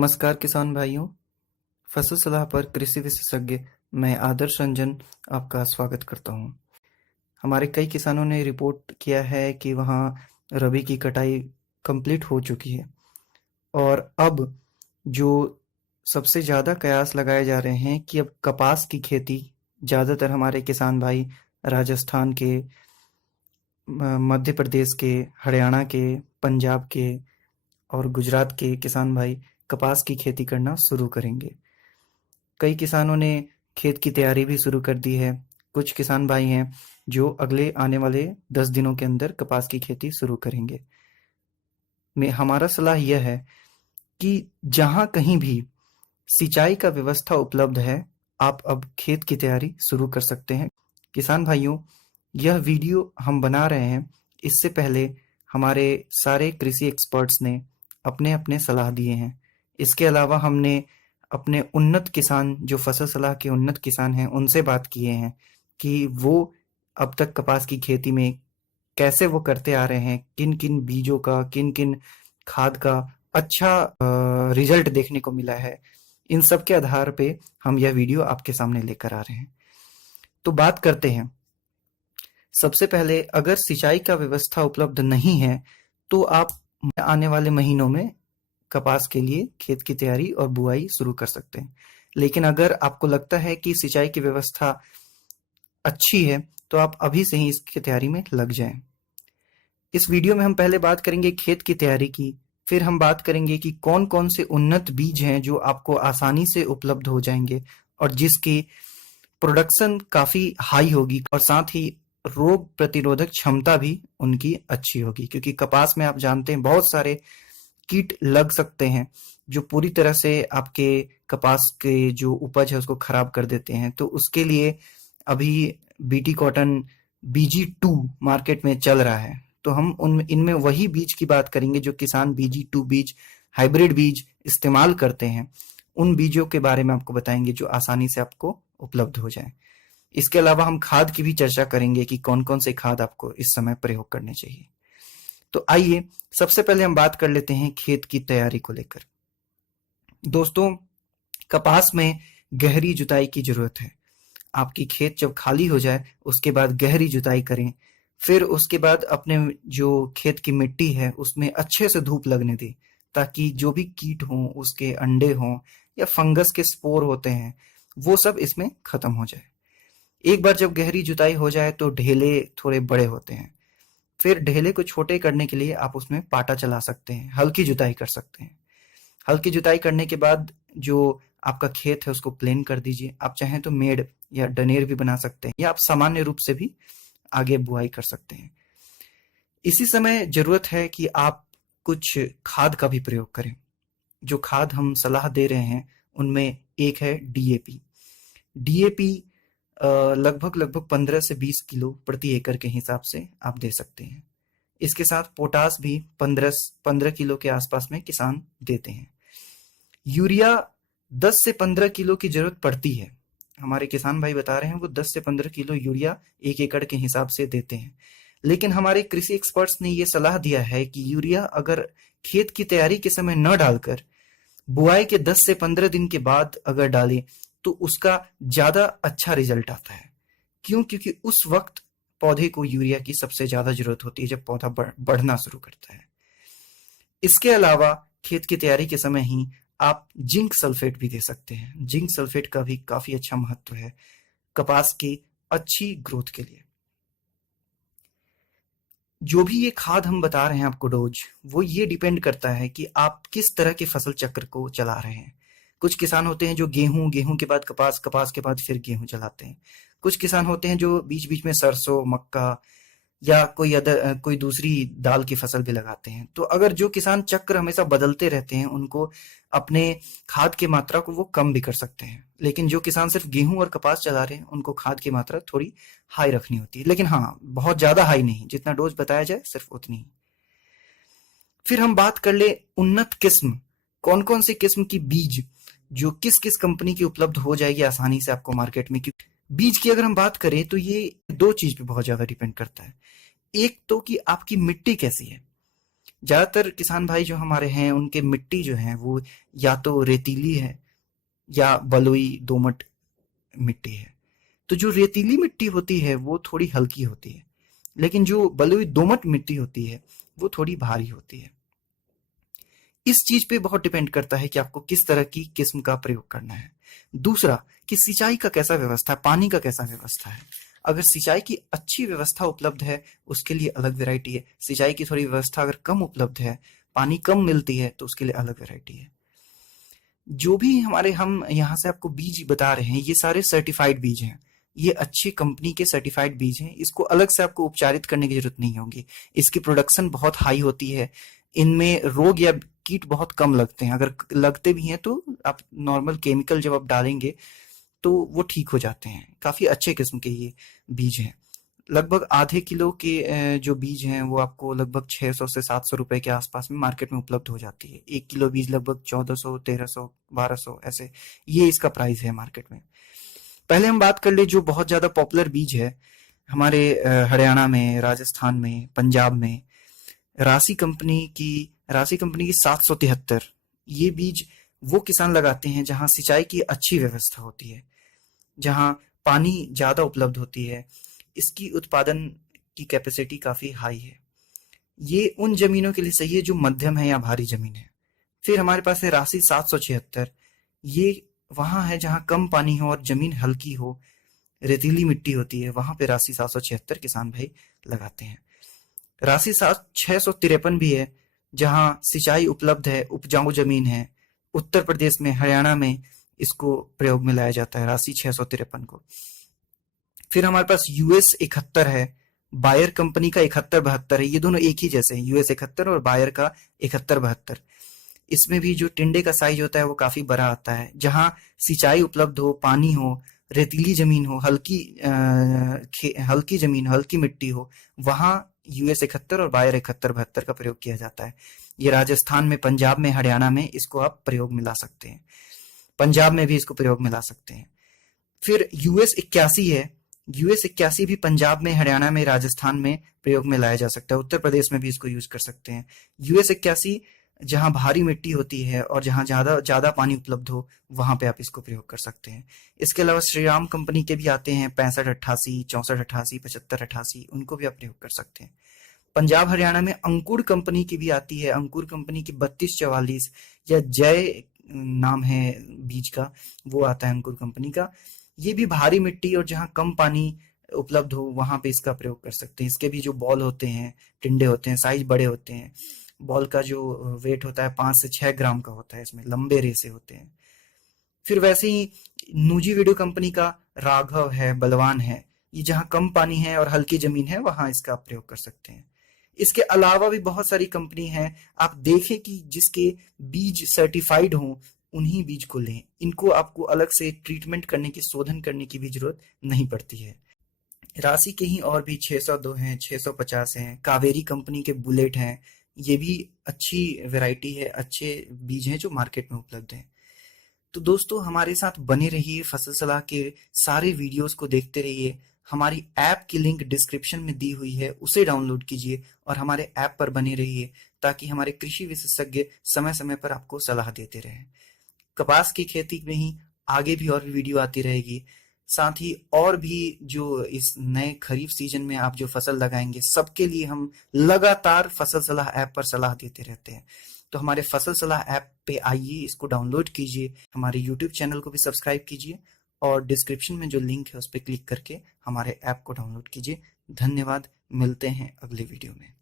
नमस्कार किसान भाइयों। फसल सलाह पर कृषि विशेषज्ञ मैं आदर्श रंजन आपका स्वागत करता हूं। हमारे कई किसानों ने रिपोर्ट किया है कि वहां रबी की कटाई कंप्लीट हो चुकी है और अब जो सबसे ज़्यादा कयास लगाए जा रहे हैं कि अब कपास की खेती ज़्यादातर हमारे किसान भाई राजस्थान के, मध्य प्रदेश के, हरियाणा के, पंजाब के और गुजरात के किसान भाई कपास की खेती करना शुरू करेंगे। कई किसानों ने खेत की तैयारी भी शुरू कर दी है। कुछ किसान भाई हैं जो अगले आने वाले 10 दिनों के अंदर कपास की खेती शुरू करेंगे। में हमारा सलाह यह है कि जहां कहीं भी सिंचाई का व्यवस्था उपलब्ध है, आप अब खेत की तैयारी शुरू कर सकते हैं। किसान भाइयों, यह वीडियो हम बना रहे हैं, इससे पहले हमारे सारे कृषि एक्सपर्ट्स ने अपने-अपने सलाह दिए हैं। इसके अलावा हमने अपने उन्नत किसान, जो फसल सलाह के उन्नत किसान हैं, उनसे बात किए हैं कि वो अब तक कपास की खेती में कैसे वो करते आ रहे हैं, किन-किन बीजों का, किन-किन खाद का अच्छा रिजल्ट देखने को मिला है। इन सब के आधार पे हम यह वीडियो आपके सामने लेकर आ रहे हैं। तो बात करते हैं। सबसे पहले, अगर सिंचाई का व्यवस्था उपलब्ध नहीं है, तो आप आने वाले महीनों में कपास के लिए खेत की तैयारी और बुआई शुरू कर सकते हैं। लेकिन अगर आपको लगता है कि सिंचाई की व्यवस्था अच्छी है, तो आप अभी से ही इसकी तैयारी में लग जाएं। इस वीडियो में हम पहले बात करेंगे खेत की तैयारी की, फिर हम बात करेंगे कि कौन-कौन से उन्नत बीज हैं जो आपको आसानी से उपलब्ध हो जाएंगे और जिसकी प्रोडक्शन काफ़ी हाई होगी और साथ ही रोग प्रतिरोधक क्षमता भी उनकी अच्छी होगी, क्योंकि कपास में आप जानते हैं बहुत सारे कीट लग सकते हैं जो पूरी तरह से आपके कपास के जो उपज है उसको खराब कर देते हैं। तो उसके लिए अभी बीटी कॉटन BG2 मार्केट में चल रहा है, तो हम उन इनमें वही बीज की बात करेंगे जो किसान BG2 बीज, हाइब्रिड बीज इस्तेमाल करते हैं। उन बीजों के बारे में आपको बताएंगे जो आसानी से आपको उपलब्ध हो जाए। इसके अलावा हम खाद की भी चर्चा करेंगे कि कौन-कौन से खाद आपको इस समय प्रयोग करने चाहिए। तो आइए सबसे पहले हम बात कर लेते हैं खेत की तैयारी को लेकर। दोस्तों, कपास में गहरी जुताई की जरूरत है। आपकी खेत जब खाली हो जाए उसके बाद गहरी जुताई करें। फिर उसके बाद अपने जो खेत की मिट्टी है उसमें अच्छे से धूप लगने दें, ताकि जो भी कीट हों, उसके अंडे हों या फंगस के स्पोर होते हैं, वो सब इसमें खत्म हो जाए। एक बार जब गहरी जुताई हो जाए तो ढेले थोड़े बड़े होते हैं। फिर ढेले को छोटे करने के लिए आप उसमें पाटा चला सकते हैं, हल्की जुताई कर सकते हैं। हल्की जुताई करने के बाद जो आपका खेत है उसको प्लेन कर दीजिए। आप चाहें तो मेड़ या डनेर भी बना सकते हैं, या आप सामान्य रूप से भी आगे बुआई कर सकते हैं। इसी समय जरूरत है कि आप कुछ खाद का भी प्रयोग करें। जो खाद हम सलाह दे रहे हैं उनमें एक है DAP। DAP लगभग लगभग 15 से 20 किलो प्रति एकड़ के हिसाब से आप दे सकते हैं। इसके साथ पोटास भी 15 किलो के आसपास में किसान देते हैं। यूरिया 10 से 15 किलो की जरूरत पड़ती है। हमारे किसान भाई बता रहे हैं वो 10 से 15 किलो यूरिया एक एकड़ के हिसाब से देते हैं। लेकिन हमारे कृषि एक्सपर्ट्स ने ये सलाह दिया है कि यूरिया अगर खेत की तैयारी के समय न डालकर बुआई के 10 से 15 दिन के बाद अगर डालें तो उसका ज्यादा अच्छा रिजल्ट आता है। क्यों? क्योंकि उस वक्त पौधे को यूरिया की सबसे ज्यादा जरूरत होती है जब पौधा बढ़ना शुरू करता है। इसके अलावा खेत की तैयारी के समय ही आप जिंक सल्फेट भी दे सकते हैं। जिंक सल्फेट का भी काफी अच्छा महत्व है कपास की अच्छी ग्रोथ के लिए। जो भी ये खाद हम बता रहे हैं आपको डोज, वो ये डिपेंड करता है कि आप किस तरह के फसल चक्र को चला रहे हैं। कुछ किसान होते हैं जो गेहूं के बाद कपास, कपास के बाद फिर गेहूं चलाते हैं। कुछ किसान होते हैं जो बीच बीच में सरसों, मक्का या कोई दूसरी दाल की फसल भी लगाते हैं। तो अगर जो किसान चक्र हमेशा बदलते रहते हैं, उनको अपने खाद की मात्रा को वो कम भी कर सकते हैं। लेकिन जो किसान सिर्फ गेहूं और कपास चला रहे हैं, उनको खाद की मात्रा थोड़ी हाई रखनी होती है। लेकिन हाँ, बहुत ज्यादा हाई नहीं, जितना डोज बताया जाए सिर्फ उतनी ही। फिर हम बात कर ले उन्नत किस्म, कौन कौन सी किस्म की बीज जो किस किस कंपनी की उपलब्ध हो जाएगी आसानी से आपको मार्केट में। क्योंकि बीज की अगर हम बात करें तो ये दो चीज पे बहुत ज्यादा डिपेंड करता है। एक तो कि आपकी मिट्टी कैसी है। ज़्यादातर किसान भाई जो हमारे हैं उनके मिट्टी जो है वो या तो रेतीली है या बलुई दोमट मिट्टी है। तो जो रेतीली मिट्टी होती है वो थोड़ी हल्की होती है, लेकिन जो बलुई दोमट मिट्टी होती है वो थोड़ी भारी होती है। इस चीज पे बहुत डिपेंड करता है कि आपको किस तरह की किस्म का प्रयोग करना है। दूसरा कि सिंचाई का कैसा व्यवस्था है, पानी का कैसा व्यवस्था है। अगर सिंचाई की अच्छी व्यवस्था उपलब्ध है उसके लिए अलग वैरायटी है। सिंचाई की थोड़ी व्यवस्था अगर कम उपलब्ध है, पानी कम मिलती है, तो उसके लिए अलग वैरायटी है। जो भी हमारे हम यहाँ से आपको बीज बता रहे हैं ये सारे सर्टिफाइड बीज हैं। ये अच्छी कंपनी के सर्टिफाइड बीज हैं। इसको अलग से आपको उपचारित करने की जरूरत नहीं होगी। इसकी प्रोडक्शन बहुत हाई होती है। इनमें रोग या कीट बहुत कम लगते हैं। अगर लगते भी हैं तो आप नॉर्मल केमिकल जब आप डालेंगे तो वो ठीक हो जाते हैं। काफी अच्छे किस्म के ये बीज हैं। लगभग आधे किलो के जो बीज हैं वो आपको लगभग 600 से 700 रुपए के आसपास में मार्केट में उपलब्ध हो जाती है। 1 किलो बीज लगभग 1400, 1300, 1200 ऐसे ये इसका प्राइस है मार्केट में। पहले हम बात कर ले जो बहुत ज्यादा पॉपुलर बीज है हमारे हरियाणा में, राजस्थान में, पंजाब में। राशि कंपनी की 773 ये बीज वो किसान लगाते हैं जहां सिंचाई की अच्छी व्यवस्था होती है, जहां पानी ज्यादा उपलब्ध होती है। इसकी उत्पादन की कैपेसिटी काफी हाई है। ये उन जमीनों के लिए सही है जो मध्यम है या भारी जमीन है। फिर हमारे पास है राशि 776। ये वहां है जहां कम पानी हो और जमीन हल्की हो, रेतीली मिट्टी होती है, वहां पे राशि 776 किसान भाई लगाते हैं। राशि 653 भी है जहां सिंचाई उपलब्ध है, उपजाऊ जमीन है। उत्तर प्रदेश में, हरियाणा में इसको प्रयोग में लाया जाता है राशि 653 को। फिर हमारे पास यूएस 71 है, बायर कंपनी का 7172 है। ये दोनों एक ही जैसे हैं, यूएस 71 और बायर का 7172। इसमें भी जो टिंडे का साइज होता है वो काफी बड़ा आता है। जहां सिंचाई उपलब्ध हो, पानी हो, रेतीली जमीन हो, हल्की जमीन, हल्की मिट्टी हो, वहां यूएस 71 और बायर 7172 का प्रयोग किया जाता है। ये राजस्थान में, पंजाब में, हरियाणा में इसको आप प्रयोग में ला सकते हैं। पंजाब में भी इसको प्रयोग में ला सकते हैं। फिर यूएस 81 है। यूएस 81 भी पंजाब में, हरियाणा में, राजस्थान में प्रयोग में लाया जा सकता है। उत्तर प्रदेश में भी इसको यूज कर सकते हैं। यूएस 81 जहां भारी मिट्टी होती है और जहां ज्यादा ज्यादा पानी उपलब्ध हो वहां पे आप इसको प्रयोग कर सकते हैं। इसके अलावा श्रीराम कंपनी के भी आते हैं 6588, 6488, 7588, उनको भी आप प्रयोग कर सकते हैं। पंजाब हरियाणा में अंकुर कंपनी की भी आती है। अंकुर कंपनी की 3244 या जय नाम है बीज का, वो आता है अंकुर कंपनी का। ये भी भारी मिट्टी और जहाँ कम पानी उपलब्ध हो वहां पे इसका प्रयोग कर सकते हैं। इसके भी जो बॉल होते हैं, टिंडे होते हैं, साइज बड़े होते हैं। बॉल का जो वेट होता है 5 से 6 ग्राम का होता है। इसमें लंबे रेसे होते हैं। फिर वैसे ही नूजी वीडियो कंपनी का राघव है, बलवान है। ये जहाँ कम पानी है और हल्की जमीन है वहां इसका आप प्रयोग कर सकते हैं। इसके अलावा भी बहुत सारी कंपनी हैं। आप देखें कि जिसके बीज सर्टिफाइड हों उन्हीं बीज को लें। इनको आपको अलग से ट्रीटमेंट करने की, शोधन करने की भी जरूरत नहीं पड़ती है। राशि के ही और भी 602 हैं, 650 हैं। कावेरी कंपनी के बुलेट हैं। ये भी अच्छी वैरायटी है, अच्छे बीज हैं जो मार्केट में उपलब्ध हैं। तो दोस्तों हमारे साथ बने रहिए, फसल सलाह के सारे वीडियोस को देखते रहिए। हमारी ऐप की लिंक डिस्क्रिप्शन में दी हुई है, उसे डाउनलोड कीजिए और हमारे ऐप पर बने रहिए ताकि हमारे कृषि विशेषज्ञ समय समय पर आपको सलाह देते रहें। कपास की खेती में ही आगे भी और भी वीडियो आती रहेगी। साथ ही और भी जो इस नए खरीफ सीजन में आप जो फसल लगाएंगे सबके लिए हम लगातार फसल सलाह ऐप पर सलाह देते रहते हैं। तो हमारे फसल सलाह ऐप पे आइए, इसको डाउनलोड कीजिए, हमारे यूट्यूब चैनल को भी सब्सक्राइब कीजिए और डिस्क्रिप्शन में जो लिंक है उस पर क्लिक करके हमारे ऐप को डाउनलोड कीजिए। धन्यवाद, मिलते हैं अगले वीडियो में।